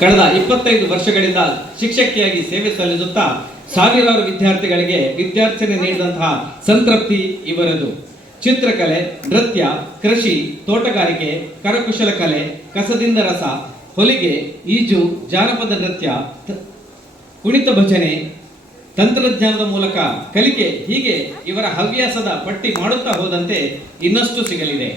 ಕಳೆದ 25 ವರ್ಷಗಳಿಂದ ಶಿಕ್ಷಕಿಯಾಗಿ ಸೇವೆ ಸಲ್ಲಿಸುತ್ತಾ ಸಾವಿರಾರು ವಿದ್ಯಾರ್ಥಿಗಳಿಗೆ ವಿದ್ಯಾರ್ಚನೆ ನೀಡಿದಂತಹ ಸಂತೃಪ್ತಿ ಇವರದು. ಚಿತ್ರಕಲೆ, ನೃತ್ಯ, ಕೃಷಿ, ತೋಟಗಾರಿಕೆ, ಕರಕುಶಲ ಕಲೆ, ಕಸದಿಂದ ರಸ, ಹೊಲಿಗೆ, ಈಜು, ಜಾನಪದ ನೃತ್ಯ, ಕುಣಿತ ಭಜನೆ, ತಂತ್ರಜ್ಞಾನದ ಮೂಲಕ ಕಲಿಕೆ, ಹೀಗೆ ಇವರ ಹವ್ಯಾಸದ ಪಟ್ಟಿ ಮಾಡುತ್ತಾ ಹೋದಂತೆ ಇನ್ನಷ್ಟು ಸಿಗಲಿದೆ.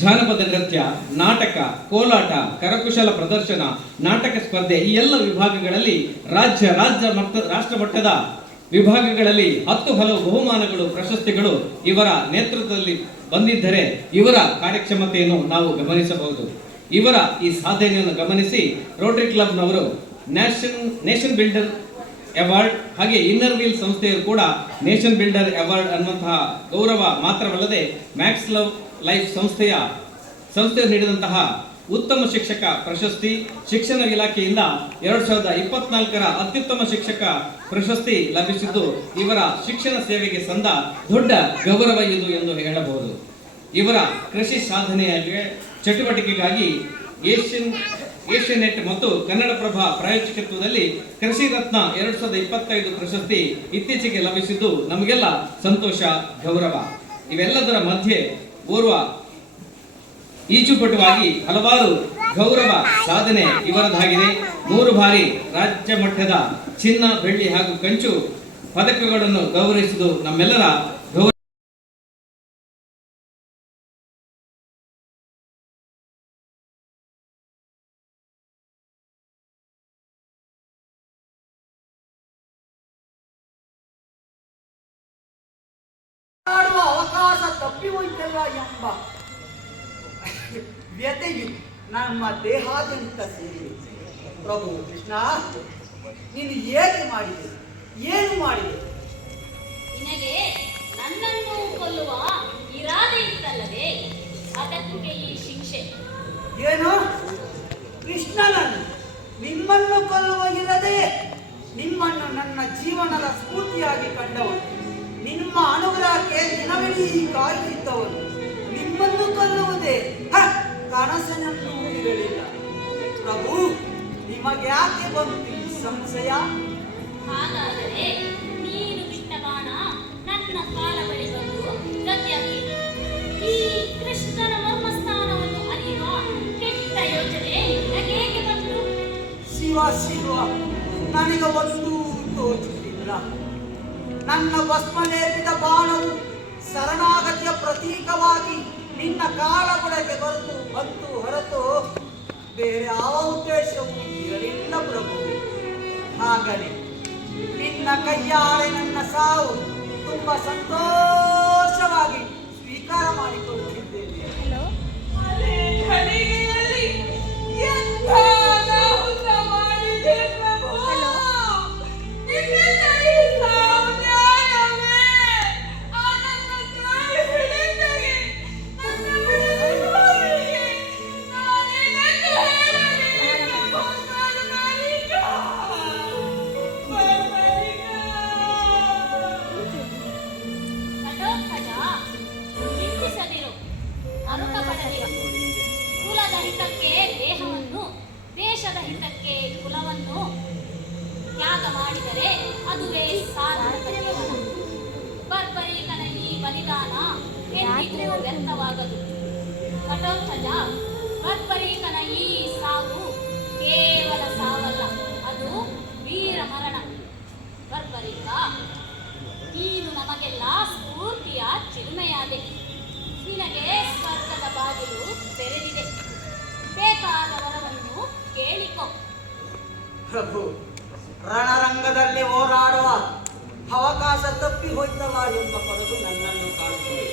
ಜಾನಪದ ನೃತ್ಯ, ನಾಟಕ, ಕೋಲಾಟ, ಕರಕುಶಲ ಪ್ರದರ್ಶನ, ನಾಟಕ ಸ್ಪರ್ಧೆ, ಈ ಎಲ್ಲ ವಿಭಾಗಗಳಲ್ಲಿ ರಾಷ್ಟ್ರ ಮಟ್ಟದ ವಿಭಾಗಗಳಲ್ಲಿ 10 ಹಲವು ಬಹುಮಾನಗಳು, ಪ್ರಶಸ್ತಿಗಳು ಇವರ ನೇತೃತ್ವದಲ್ಲಿ ಬಂದಿದ್ದರೆ ಇವರ ಕಾರ್ಯಕ್ಷಮತೆಯನ್ನು ನಾವು ಗಮನಿಸಬಹುದು. ಇವರ ಈ ಸಾಧನೆಯನ್ನು ಗಮನಿಸಿ ರೋಟರಿ ಕ್ಲಬ್ನವರು ನೇಷನ್ ಬಿಲ್ಡರ್ ಅವಾರ್ಡ್ ಹಾಗೆ ಇನ್ನರ್ ವೀಲ್ ಸಂಸ್ಥೆಯು ಕೂಡ ನೇಷನ್ ಬಿಲ್ಡರ್ ಅವಾರ್ಡ್ ಅನ್ನುವಂತಹ ಗೌರವ ಮಾತ್ರವಲ್ಲದೆ ಮ್ಯಾಕ್ಸ್ ಲವ್ ಲೈಫ್ ಸಂಸ್ಥೆಯು ನೀಡಿದಂತಹ ಉತ್ತಮ ಶಿಕ್ಷಕ ಪ್ರಶಸ್ತಿ, ಶಿಕ್ಷಣ ಇಲಾಖೆಯಿಂದ 2024ರ ಅತ್ಯುತ್ತಮ ಶಿಕ್ಷಕ ಪ್ರಶಸ್ತಿ ಲಭಿಸಿದ್ದು ಇವರ ಶಿಕ್ಷಣ ಸೇವೆಗೆ ಸಂದ ದೊಡ್ಡ ಗೌರವ ಇದು ಎಂದು ಹೇಳಬಹುದು. ಇವರ ಕೃಷಿ ಸಾಧನೆಯಾಗಿ ಚಟುವಟಿಕೆಗಾಗಿ ಏಷ್ಯಾನೆಟ್ ಮತ್ತು ಕನ್ನಡಪ್ರಭ ಪ್ರಾಯೋಜಕತ್ವದಲ್ಲಿ ಕೃಷಿ ರತ್ನ 2025 ಪ್ರಶಸ್ತಿ ಇತ್ತೀಚೆಗೆ ಲಭಿಸಿದ್ದು ನಮಗೆಲ್ಲ ಸಂತೋಷ, ಗೌರವ. ಇವೆಲ್ಲದರ ಮಧ್ಯೆ ಓರ್ವ ಈಜುಪಟುವಾಗಿ ಹಲವಾರು ಗೌರವ ಸಾಧನೆ ಇವರದಾಗಿದೆ. 3 ಬಾರಿ ರಾಜ್ಯ ಮಟ್ಟದ ಚಿನ್ನ, ಬೆಳ್ಳಿ ಹಾಗೂ ಕಂಚು ಪದಕಗಳನ್ನು ಗೌರವಿಸಿದ್ದು ನಮ್ಮೆಲ್ಲರ ಗೌರವ. ಅವಕಾಶ ತಪ್ಪಿ ಹೋಯ್ತಲ್ಲ ಎಂಬ ವ್ಯತೆಯು ನಮ್ಮ ದೇಹಾದ್ಯಂತ ಸೇರಿದೆ. ಪ್ರಭು ಕೃಷ್ಣ, ನೀನು ಹೇಗೆ ಮಾಡಿದೆ, ಏನು ಮಾಡಿದೆ? ನಿನಗೆ ನನ್ನನ್ನು ಕೊಲ್ಲುವ ಇರಾದೆ ಇತ್ತಲ್ಲವೇ, ಅದಕ್ಕೆ ಈ ಶಿಕ್ಷೆ. ಏನು? ಕೃಷ್ಣನನ್ನು ನಿಮ್ಮನ್ನು ಕೊಲ್ಲುವ ಇರದೆ, ನಿಮ್ಮನ್ನು ನನ್ನ ಜೀವನದ ಸ್ಫೂರ್ತಿಯಾಗಿ ಕಂಡವನು, ನಿಮ್ಮ ಅನುಗ್ರಹಕ್ಕೆ ದಿನವಿಡೀ ಕಾಯುತ್ತಿದ್ದವನು ನಿಮ್ಮನ್ನು ಕೊಲ್ಲುವುದೇ ಕನಸನನ್ನು ಇರಲಿಲ್ಲ. ಪ್ರಭು, ನಿಮಗೆ ಯಾಕೆ ಬಂತು ಈ ಸಂಶಯ? ಹಾಗಾದರೆ ನೀನು ಬಿಟ್ಟ ಬಾಣ ನನ್ನ ಕಾಲ ಬಳಿ ಬಂದು ಗತಿಯಾಗಿ ಈ ಕೃಷ್ಣನ ಮರ್ಮಸ್ಥಾನವನ್ನು ಅರಿಯುವ ಕೆಟ್ಟ ಯೋಚನೆ ಹೇಗೆ ಬಂತು? ಶಿವ, ನನಗೆ ಒಂದು ತೋಚುತ್ತಿಲ್ಲ. ನನ್ನ ಭಸ್ಮಲೇಪಿತ ಬಾಣವು ಶರಣಾಗತಿಯ ಪ್ರತೀಕವಾಗಿ ನಿನ್ನ ಕಾಲಬುಡಕ್ಕೆ ಬಂತು ಹೊರತು ಬೇರೆ ಯಾವ ಉದ್ದೇಶವೂ ಇರಲಿಲ್ಲ ಪ್ರಭು. ಹಾಗಲೇ ನಿನ್ನ ಕೈಯಾಳೆ ನನ್ನ ಸಾವು ತುಂಬಾ ಸಂತೋಷವಾಗಿ ಸ್ವೀಕಾರ ಮಾಡಿಕೊಳ್ಳುತ್ತಿದ್ದೇನೆ. ಕುಲದ ಹಿತಕ್ಕೆ ದೇಹವನ್ನು, ದೇಶದ ಹಿತಕ್ಕೆ ಕುಲವನ್ನು ತ್ಯಾಗ ಮಾಡಿದರೆ ಅದುವೇ ಸಾರ್ಥಕ ಜೀವನ. ಬರ್ಬರೀಕನ ಈ ಬಲಿದಾನ ಎಂದಿಗೂ ವ್ಯರ್ಥವಾಗದು. ಘಟೋತ್ಕಚ, ಬರ್ಬರೀಕನ ಈ ಸಾವು ಕೇವಲ ಸಾವಲ್ಲ, ಅದು ವೀರ ಮರಣ. ಬರ್ಬರೀಕ, ನೀನು ನಮಗೆಲ್ಲ ಸ್ಫೂರ್ತಿಯ ಚಿಲುಮೆಯಾದೆ. ನಿನಗೆ ಸ್ವರ್ಗದ ಬಾಗಿಲು ತೆರೆದಿದೆ, ಬೇಕಾದ ವರವನ್ನು ಕೇಳಿಕೊ. ಪ್ರಭು, ರಣರಂಗದಲ್ಲಿ ಹೋರಾಡುವ ಅವಕಾಶ ತಪ್ಪಿ ಹೋಯ್ತಲ್ಲ ಎಂಬ ಕೊರಗು ನನ್ನನ್ನು ಕಾಡುತ್ತದೆ.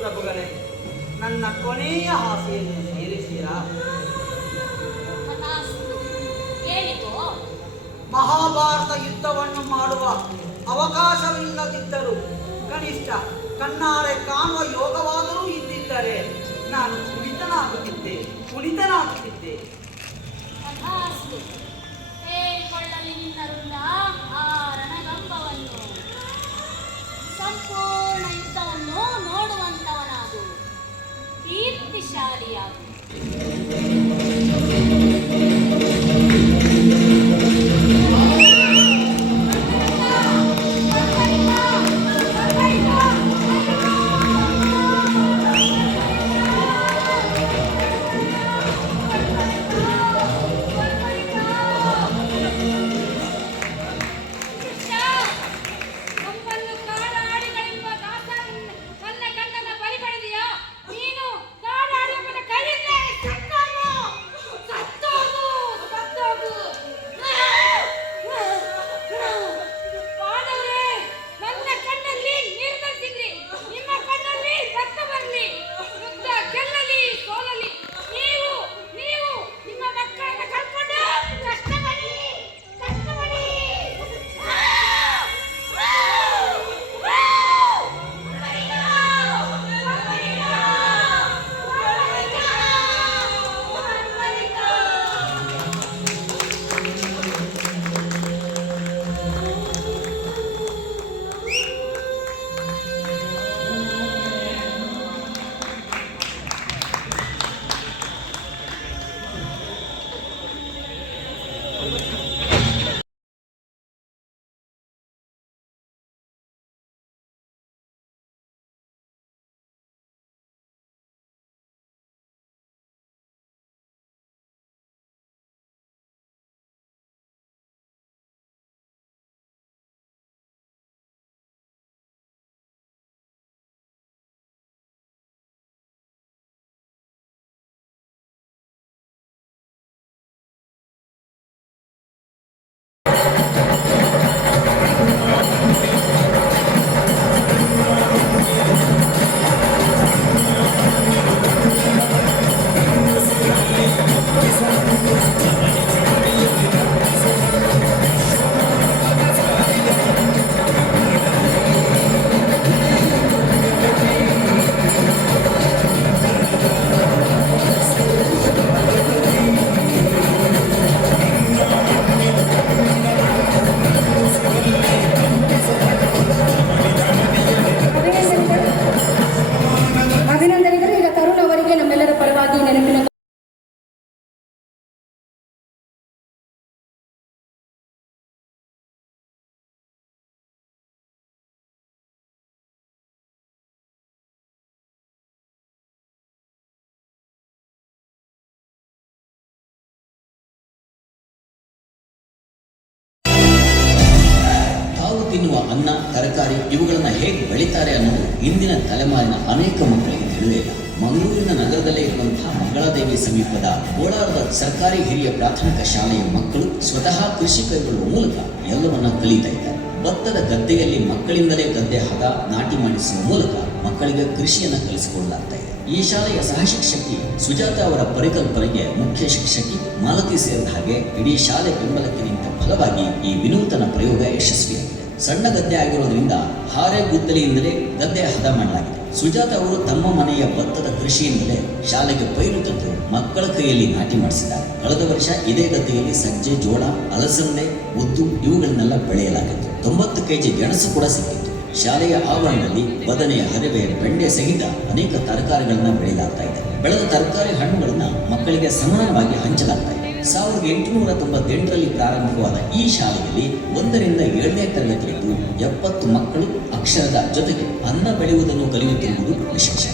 ಪ್ರಭುಗಳೇ, ನನ್ನ ಕೊನೆಯ ಆಸೆಯನ್ನು ಸೇರಿಸಿರಾ? ಕೇಳಿಕೊ. ಮಹಾಭಾರತ ಯುದ್ಧವನ್ನು ಮಾಡುವ ಅವಕಾಶವಿಲ್ಲದಿದ್ದರೂ ಕನಿಷ್ಠ ಕಣ್ಣಾರೆ ಕಾಣುವ ಯೋಗವಾದರೂ ಇದ್ದಿದ್ದರೆ ನಾನು ಕುಣಿತನಾಗುತ್ತಿದ್ದೆ. ಹೇಳಿಕೊಳ್ಳಲಿ ನಿನ್ನ ವೃಂದ ಆ ರಣಗಂಬವನ್ನು. ಸಂಪೂರ್ಣ ಯುದ್ಧವನ್ನು ನೋಡುವಂತವನಾಗು, ಕೀರ್ತಿಶಾಲಿಯಾಗು. ಅನ್ನ ತರಕಾರಿ ಇವುಗಳನ್ನ ಹೇಗೆ ಬೆಳೀತಾರೆ ಅನ್ನೋದು ಇಂದಿನ ತಲೆಮಾರಿನ ಅನೇಕ ಮಕ್ಕಳಿಗೆ ತಿಳಿದೇ ಇಲ್ಲ. ಮಂಗಳೂರಿನ ನಗರದಲ್ಲೇ ಇರುವಂತಹ ಮಂಗಳಾದೇವಿ ಸಮೀಪದ ಕೋಲಾರದ ಸರ್ಕಾರಿ ಹಿರಿಯ ಪ್ರಾಥಮಿಕ ಶಾಲೆಯ ಮಕ್ಕಳು ಸ್ವತಃ ಕೃಷಿ ಕೈಗೊಳ್ಳುವ ಮೂಲಕ ಎಲ್ಲವನ್ನ ಕಲಿತಾ ಇದ್ದಾರೆ. ಭತ್ತದ ಗದ್ದೆಯಲ್ಲಿ ಮಕ್ಕಳಿಂದಲೇ ಗದ್ದೆ ಹದ ನಾಟಿ ಮಾಡಿಸುವ ಮೂಲಕ ಮಕ್ಕಳಿಗೆ ಕೃಷಿಯನ್ನು ಕಲಿಸಿಕೊಳ್ಳಲಾಗ್ತಾ ಇದೆ. ಈ ಶಾಲೆಯ ಸಹ ಶಿಕ್ಷಕಿ ಸುಜಾತ ಅವರ ಪರಿಕಲ್ಪನೆಗೆ ಮುಖ್ಯ ಶಿಕ್ಷಕಿ ಮಾಲತಿ ಸೇರಿದ ಹಾಗೆ ಇಡೀ ಶಾಲೆ ಬೆಂಬಲಕ್ಕೆ ನಿಂತ ಫಲವಾಗಿ ಈ ವಿನೂತನ ಪ್ರಯೋಗ ಯಶಸ್ವಿಯಾಗಿದೆ. ಸಣ್ಣ ಗದ್ದೆ ಆಗಿರೋದ್ರಿಂದ ಹಾರೆ ಗುದ್ದಲಿಯಿಂದಲೇ ಗದ್ದೆ ಹದ ಮಾಡಲಾಗಿದೆ. ಸುಜಾತ ಅವರು ತಮ್ಮ ಮನೆಯ ಭತ್ತದ ಕೃಷಿಯಿಂದಲೇ ಶಾಲೆಗೆ ಪೈರು ತಂದು ಮಕ್ಕಳ ಕೈಯಲ್ಲಿ ನಾಟಿ ಮಾಡಿಸಿದ್ದಾರೆ. ಕಳೆದ ವರ್ಷ ಇದೇ ಗದ್ದೆಯಲ್ಲಿ ಸಜ್ಜೆ, ಜೋಳ, ಅಲಸಂದೆ, ಉದ್ದು ಇವುಗಳನ್ನೆಲ್ಲ ಬೆಳೆಯಲಾಗಿತ್ತು. 90 ಕೆಜಿ ಗೆಣಸು ಕೂಡ ಸಿಕ್ಕಿತ್ತು. ಶಾಲೆಯ ಆವರಣದಲ್ಲಿ ಬದನೆಯ ಹರಿವೆ, ಬೆಂಡೆ ಸಹಿತ ಅನೇಕ ತರಕಾರಿಗಳನ್ನ ಬೆಳೆಯಲಾಗ್ತಾ ಇದೆ. ಬೆಳೆದ ತರಕಾರಿ ಹಣ್ಣುಗಳನ್ನ ಮಕ್ಕಳಿಗೆ ಸಮಾನವಾಗಿ ಹಂಚಲಾಗ್ತಾ ಇದೆ. 1898ರಲ್ಲಿ ಪ್ರಾರಂಭವಾದ ಈ ಶಾಲೆಯಲ್ಲಿ 1ರಿಂದ 7ನೇ ತರಗತಿಯಲ್ಲಿ 70 ಮಕ್ಕಳು ಅಕ್ಷರದ ಜೊತೆಗೆ ಅನ್ನ ಬೆಳೆಯುವುದನ್ನು ಕಲಿಯುತ್ತಿರುವುದು ವಿಶೇಷ.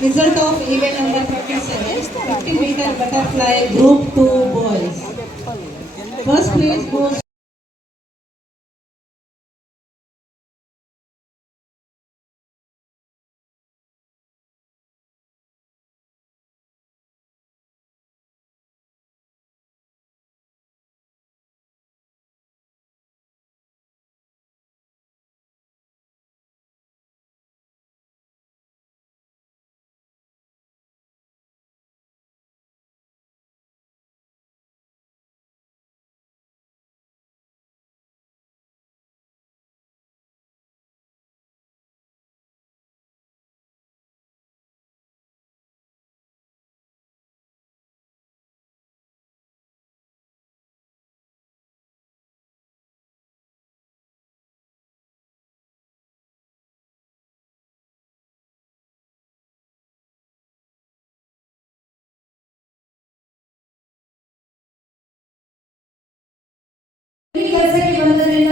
Result of event number 37, 50-meter butterfly group 2 boys. First place goes ಕೆಲಸಕ್ಕೆ ಬಂದದ್ರಿಂದ